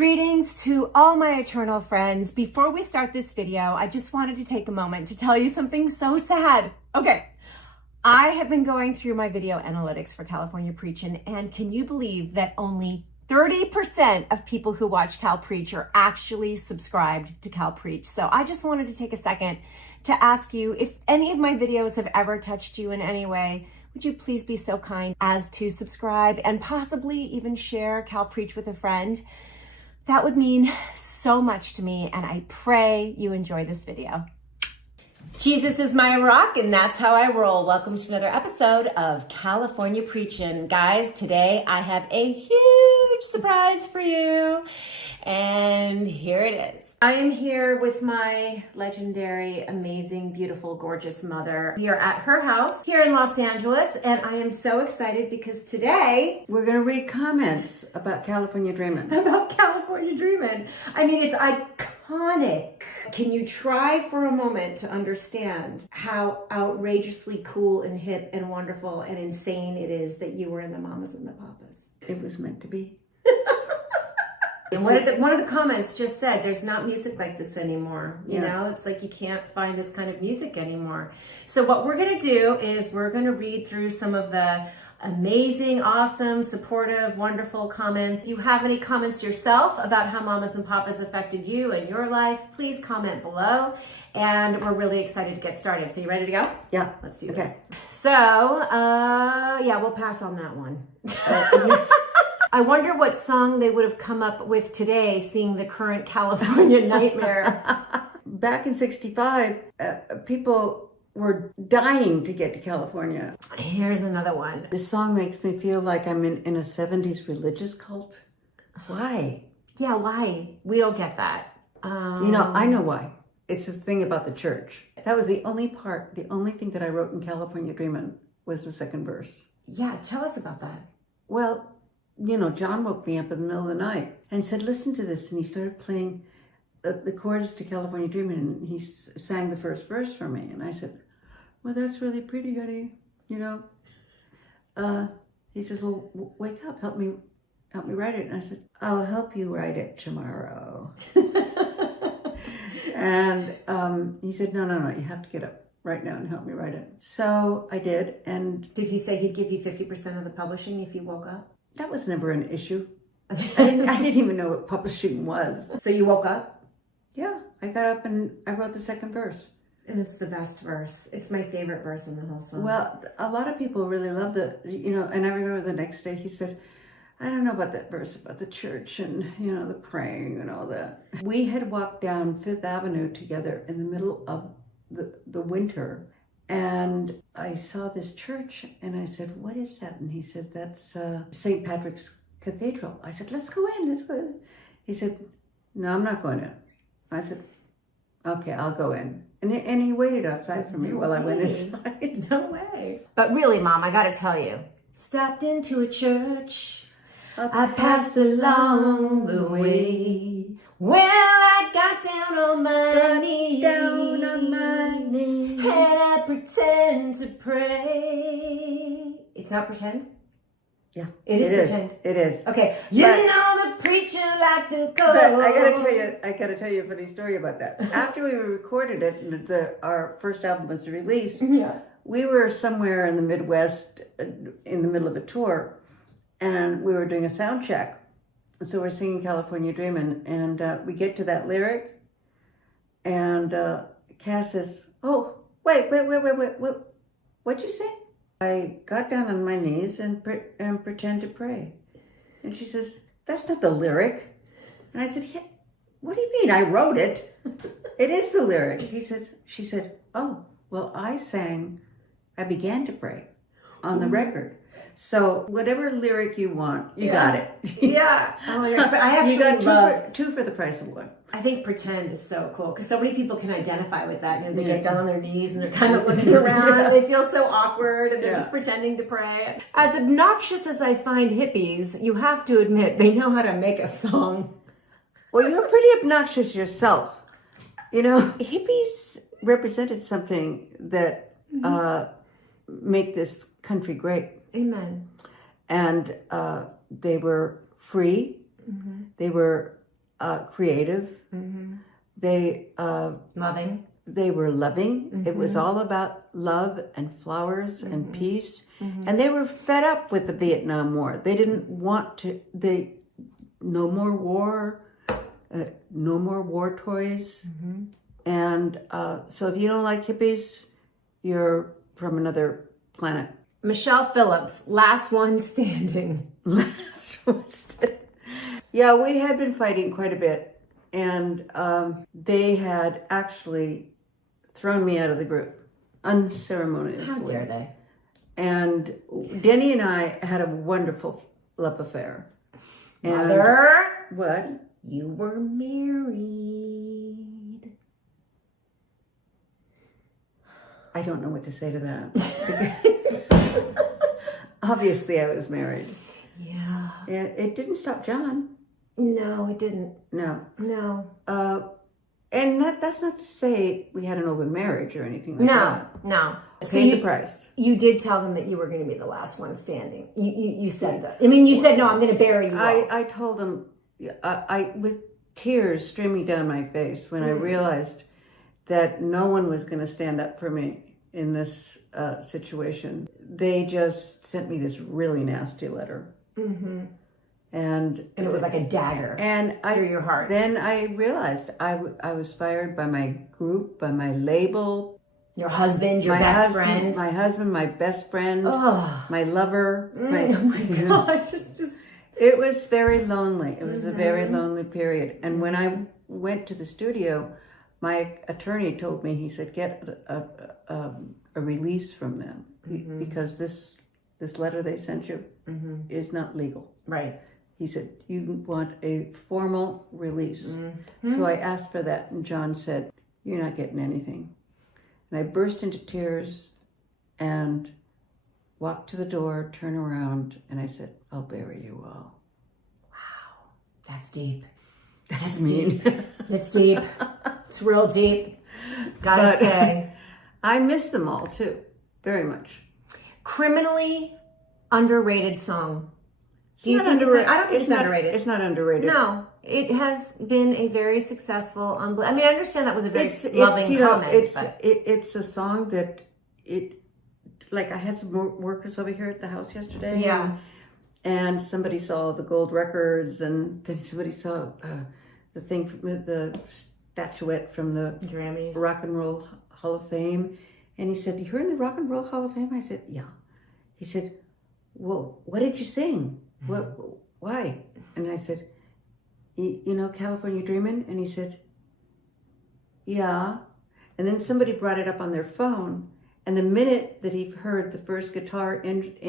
Greetings to all my eternal friends. Before we start this video, I just wanted to take a moment to tell you something so sad. Okay, I have been going through my video analytics for California Preachin', and can you believe that only 30% of people who watch Cal Preach are actually subscribed to Cal Preach? So I just wanted to take a second to ask you if any of my videos have ever touched you in any way. Would you please be so kind as to subscribe and possibly even share Cal Preach with a friend? That would mean so much to me, and I pray you enjoy this video. Jesus is my rock, and that's how I roll. Welcome to another episode of California Preachin'. Guys, today I have a huge surprise for you, and here it is. I am here with my legendary, amazing, beautiful, gorgeous mother. We are at her house here in Los Angeles, and I am so excited because today we're going to read comments about California Dreamin'. About California Dreamin'. I mean, it's iconic. Can you try for a moment to understand how outrageously cool and hip and wonderful and insane it is that you were in the Mamas and the Papas? It was meant to be. And one of the comments just said, there's not music like this anymore. You know, it's like you can't find this kind of music anymore. So what we're going to do is we're going to read through some of the amazing, awesome, supportive, wonderful comments. If you have any comments yourself about how Mamas and Papas affected you and your life, please comment below. And we're really excited to get started. So you ready to go? Yeah. Let's do this. So, yeah, we'll pass on that one. I wonder what song they would have come up with today, seeing the current California nightmare. Back in '65, people were dying to get to California. Here's another one. This song makes me feel like I'm in a 70s religious cult. Why? Yeah, why? We don't get that. You know, I know why. It's the thing about the church. That was the only thing that I wrote in California Dreamin' was the second verse. Yeah, tell us about that. Well, you know, John woke me up in the middle of the night and said, listen to this. And he started playing the chorus to California Dreamin', and he sang the first verse for me. And I said, well, that's really pretty, honey. You know, he says, well, wake up, help me write it. And I said, I'll help you write it tomorrow. And he said, no, you have to get up right now and help me write it. So I did. And did he say he'd give you 50% of the publishing if you woke up? That was never an issue. I didn't even know what publishing was. So you woke up? Yeah, I got up and I wrote the second verse. And it's the best verse. It's my favorite verse in the whole song. Well, a lot of people really loved it, you know, and I remember the next day he said, I don't know about that verse about the church and, you know, the praying and all that. We had walked down Fifth Avenue together in the middle of the winter, and I saw this church and I said, what is that? And he said, that's St. Patrick's Cathedral. I said, let's go in. He said, no, I'm not going in. I said, okay, I'll go in. And he waited outside for me while I went inside. No way. But really, Mom, I got to tell you, stepped into a church. I passed along the way. Well, I got down on my knees. And I pretend to pray. It's not pretend? Yeah. It is pretend. It is. Okay. You know the preacher like to go. But I gotta tell you a funny story about that. After we recorded it and our first album was released, we were somewhere in the Midwest in the middle of a tour, and we were doing a sound check. So we're singing California Dreamin', and we get to that lyric, and Cass says, oh, wait, what'd you say? I got down on my knees and pretend to pray. And she says, that's not the lyric. And I said, yeah, what do you mean? I wrote it. It is the lyric. She said, oh, well, I began to pray on the record. So whatever lyric you want, you got it. Yeah. Oh my gosh, but I actually you got two for the price of one. I think pretend is so cool because so many people can identify with that. You know, they get down on their knees and they're kind of looking around and they feel so awkward and they're just pretending to pray. As obnoxious as I find hippies, you have to admit they know how to make a song. Well, you're pretty obnoxious yourself. You know, hippies represented something that make this country great. Amen. And they were free. Mm-hmm. They were creative. They Loving. They were loving. It was all about love and flowers and peace. And they were fed up with the Vietnam War. They didn't want to. No more war. No more war toys. And so if you don't like hippies, you're from another planet. Michelle Phillips, last one standing. Yeah, we had been fighting quite a bit. And they had actually thrown me out of the group unceremoniously. How dare they? And Denny and I had a wonderful love affair. And Mother, what? you were married. I don't know what to say to that. Obviously, I was married. Yeah. It didn't stop John. No, it didn't. No. No. And that's not to say we had an open marriage or anything like that. No. So paid the price. You did tell them that you were going to be the last one standing. You said that. I mean, you said, no, I'm going to bury you all. I told them, I with tears streaming down my face when I realized that no one was going to stand up for me in this situation. They just sent me this really nasty letter. And it was like a dagger through your heart. Then I realized I was fired by my group, by my label. Your husband, your best friend. My husband, my best friend, Oh. my lover. Oh my God. It was very lonely. It was a very lonely period. And when I went to the studio, my attorney told me, he said, get a release from them because this letter they sent you is not legal. Right. He said, you want a formal release. So I asked for that, and John said, you're not getting anything. And I burst into tears and walked to the door, turned around, and I said, I'll bury you all. Wow. That's deep. That's mean. Deep. It's deep. It's real deep. Gotta say. I miss them all, too. Very much. Criminally underrated song. Do you think underrated? I don't think it's underrated. It's not underrated. No, it has been a very successful. I mean, I understand that was a very loving comment. It's a song that like I had some workers over here at the house yesterday. Yeah. And somebody saw the gold records, and then somebody saw the thing from the statuette from the Grammys, Rock and Roll Hall of Fame. And he said, "You're in the Rock and Roll Hall of Fame?" I said, "Yeah." He said, "Well, what did you sing? What? Why?" And I said, "You know California Dreamin'?" And he said, "Yeah." And then somebody brought it up on their phone, and the minute that he heard the first guitar intro,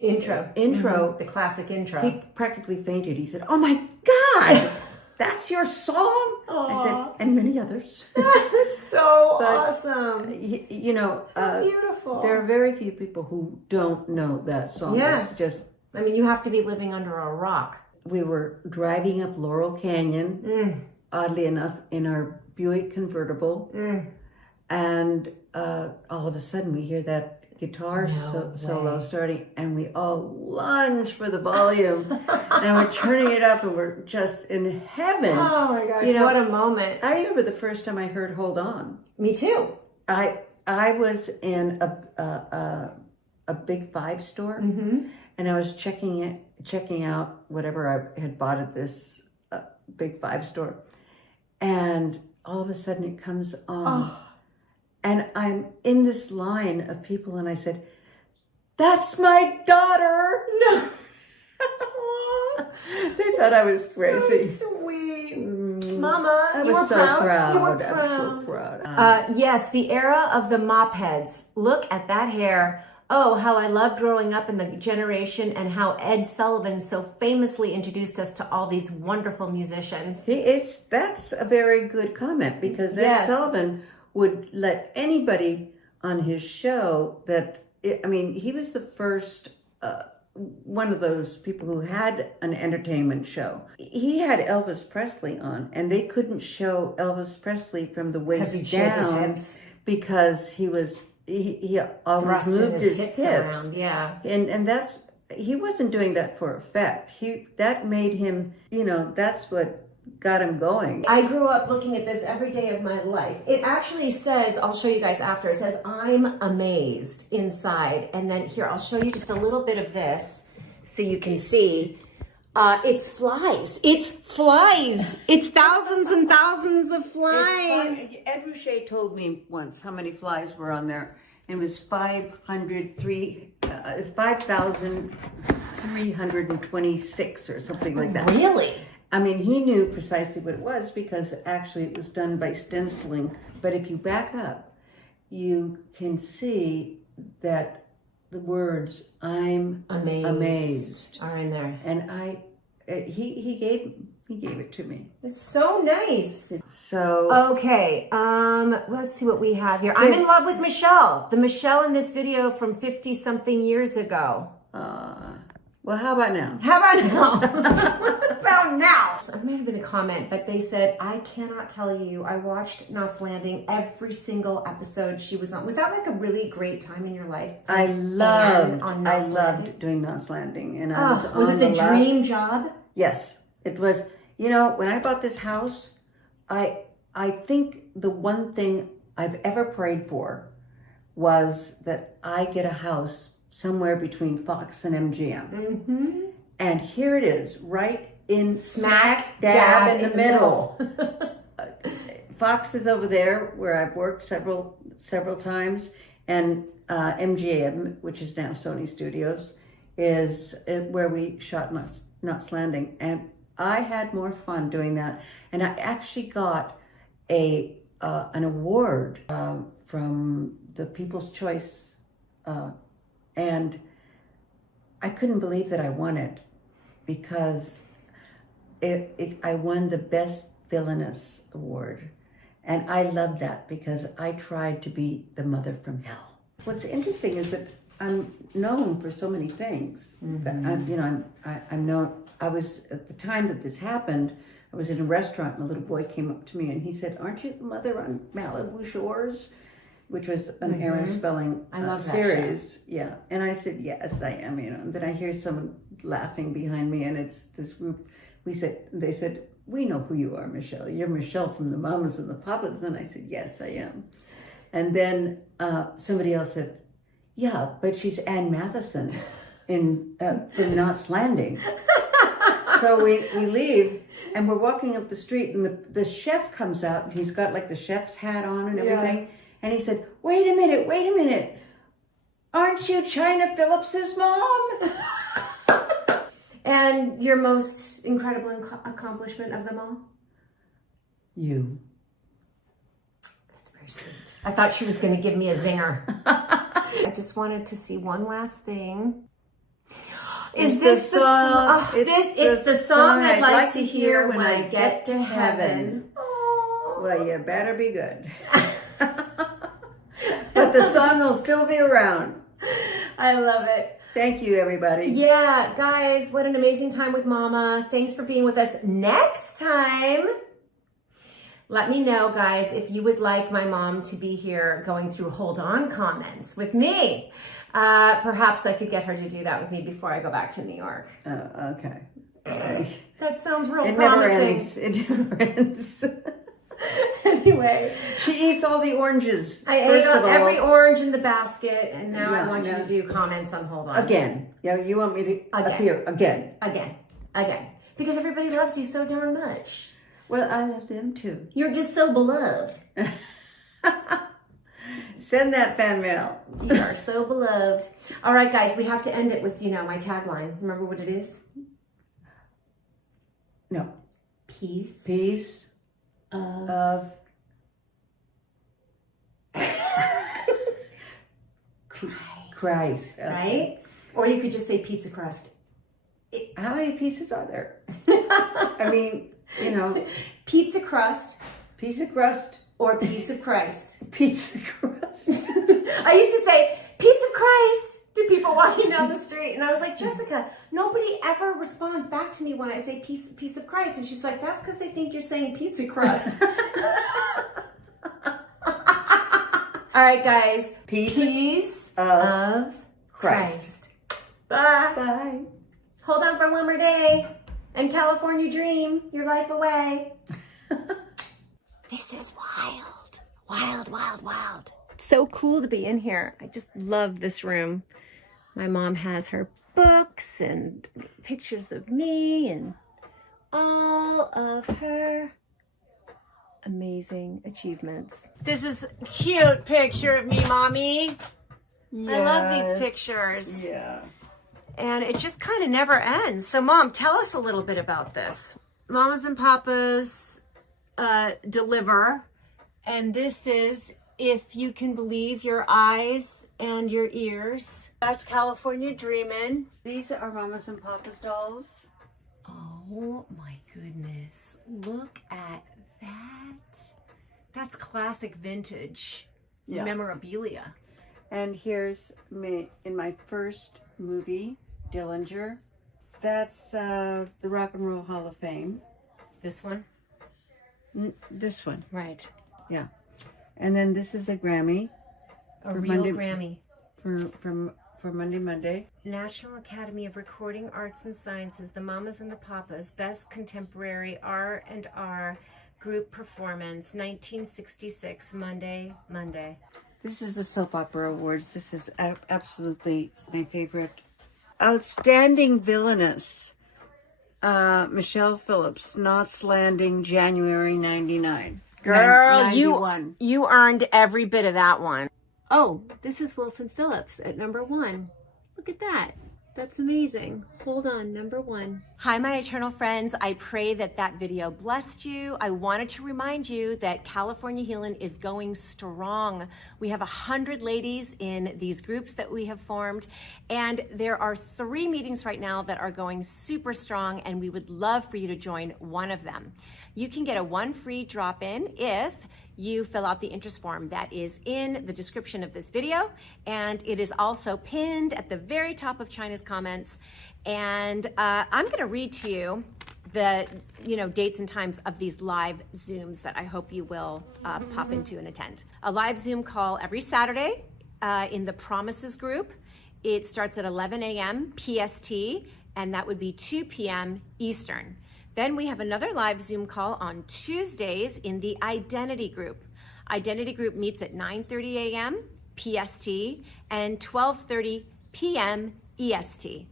the classic intro, he practically fainted. He said, "Oh my God, that's your song?" Aww. I said, "And many others." That's so awesome. You know, beautiful. There are very few people who don't know that song. Yeah. It's just, I mean, you have to be living under a rock. we were driving up Laurel Canyon, oddly enough, in our Buick convertible, and all of a sudden we hear that guitar solo starting, and we all lunge for the volume, and we're turning it up, and we're just in heaven. Oh my gosh, what a moment. I remember the first time I heard Hold On. Me too. I was in a Big Five store, and I was checking out whatever I had bought at this Big Five store, and all of a sudden it comes on. And I'm in this line of people, and I said, "That's my daughter." No. They thought I was crazy. So sweet. Mama, I you was were so proud. You were I was proud. so proud. Yes, the era of the mop heads. Look at that hair. Oh, how I loved growing up in the generation, and how Ed Sullivan so famously introduced us to all these wonderful musicians. That's a very good comment, because Ed Sullivan would let anybody on his show he was the first one of those people who had an entertainment show. He had Elvis Presley on, and they couldn't show Elvis Presley from the waist down because he always moved his hips around. Yeah. And he wasn't doing that for effect. That made him, that's what got him going. I grew up looking at this every day of my life. It actually says, I'll show you guys after, it says, I'm amazed inside. And then here, I'll show you just a little bit of this so you can see. It's flies. It's flies. It's thousands and thousands of flies. Ed Sullivan told me once how many flies were on there. It was 5,326 or something like that. Really? I mean, he knew precisely what it was because actually it was done by stenciling. But if you back up, you can see that the words "I'm amazed" are in there. And he gave it to me. It's so nice. So okay, let's see what we have here. I'm in love with Michelle. The Michelle in this video from 50-something years ago. Well, how about now? How about now? What about now? So it might have been a comment, but they said, I cannot tell you, I watched Knots Landing every single episode she was on. Was that like a really great time in your life? I loved doing Knots Landing. And I was it the dream job? Yes, it was. You know, when I bought this house, I think the one thing I've ever prayed for was that I get a house somewhere between Fox and MGM. Mm-hmm. And here it is, right in smack dab in the middle. Fox is over there where I've worked several times, and MGM, which is now Sony Studios, is where we shot Knots Landing. And I had more fun doing that. And I actually got an award from the People's Choice, and I couldn't believe that I won it because I won the Best Villainess Award. And I loved that because I tried to be the mother from hell. What's interesting is that I'm known for so many things. Mm-hmm. I'm known. I was, at the time that this happened, I was in a restaurant and a little boy came up to me and he said, "Aren't you the mother on Malibu Shores?" Which was an Aaron Spelling series. Show. Yeah. And I said, yes, I am, And then I hear someone laughing behind me and it's this group. They said, "We know who you are, Michelle. You're Michelle from the Mamas and the Papas." And I said, "Yes, I am." And then somebody else said, "Yeah, but she's Ann Matheson from Knots Landing." So we leave and we're walking up the street and the chef comes out and he's got like the chef's hat on and everything. Yeah. And he said, wait a minute. Aren't you China Phillips's mom?" And your most incredible accomplishment of them all? You. That's very sweet. I thought she was going to give me a zinger. I just wanted to see one last thing. Is this the song? It's the song I'd like to hear when I get to heaven. Oh. Well, you better be good. But the song will still be around. I love it. Thank you, everybody. Yeah, guys, what an amazing time with Mama. Thanks for being with us. Next time, let me know, guys, if you would like my mom to be here going through Hold On comments with me. Perhaps I could get her to do that with me before I go back to New York. Okay. That sounds real It promising. never ends. Anyway, she eats all the oranges. I ate every orange in the basket, and now I want you to do comments on Hold On. Again. Yeah, you want me to appear again. Again. Because everybody loves you so darn much. Well, I love them too. You're just so beloved. Send that fan mail. You are so beloved. All right, guys, we have to end it with, my tagline. Remember what it is? No. Peace. Of Christ. Right? Or you could just say pizza crust. How many pieces are there? I mean, Pizza crust. Piece of crust. Or piece of Christ. Pizza crust. I used to say, piece of Christ to people walking down the street. And I was like, Jessica, nobody ever responds back to me when I say piece of Christ. And she's like, that's because they think you're saying pizza crust. All right, guys. Peace of Christ. Bye. Bye. Hold on for one more day. And California Dream, your life away. This is wild. Wild, wild, wild. It's so cool to be in here. I just love this room. My mom has her books and pictures of me and all of her amazing achievements. This is a cute picture of me, Mommy. Yes. I love these pictures. Yeah. And it just kind of never ends. So, Mom, tell us a little bit about this. Mamas and Papas deliver. And this is If You Can Believe Your Eyes and Your Ears. That's California Dreamin'. These are Mamas and Papas dolls. Oh my goodness. Look at that. That's classic vintage memorabilia. And here's me in my first movie, Dillinger. That's the Rock and Roll Hall of Fame. This one? This one. Right. Yeah. And then this is a Grammy. A real Grammy. For Monday. National Academy of Recording Arts and Sciences, the Mamas and the Papas, Best Contemporary R&R Group Performance, 1966, Monday. This is the Soap Opera Awards. This is absolutely my favorite. Outstanding Villainess. Michelle Phillips, Knots Landing, January 99. Girl, 91. you earned every bit of that one. Oh, this is Wilson Phillips at number 1. Look at that. That's amazing. Hold on, number 1. Hi, my eternal friends. I pray that that video blessed you. I wanted to remind you that California Healin' is going strong. We have 100 ladies in these groups that we have formed, and there are 3 meetings right now that are going super strong, and we would love for you to join one of them. You can get a 1 free drop-in if you fill out the interest form that is in the description of this video, and it is also pinned at the very top of China's comments. And I'm going to read to you the dates and times of these live Zooms that I hope you will pop into and attend. A live Zoom call every Saturday in the Promises group. It starts at 11 a.m. PST, and that would be 2 p.m. Eastern. Then we have another live Zoom call on Tuesdays in the Identity Group. Identity Group meets at 9:30 a.m. PST and 12:30 p.m. EST.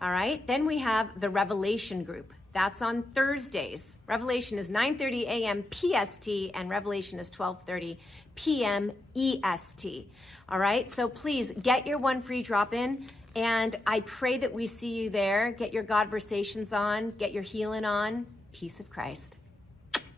All right, then we have the Revelation Group. That's on Thursdays. Revelation is 9:30 a.m. PST and Revelation is 12:30 p.m. EST. All right, so please get your 1 free drop-in. And I pray that we see you there. Get your Godversations on, get your healing on. Peace of Christ.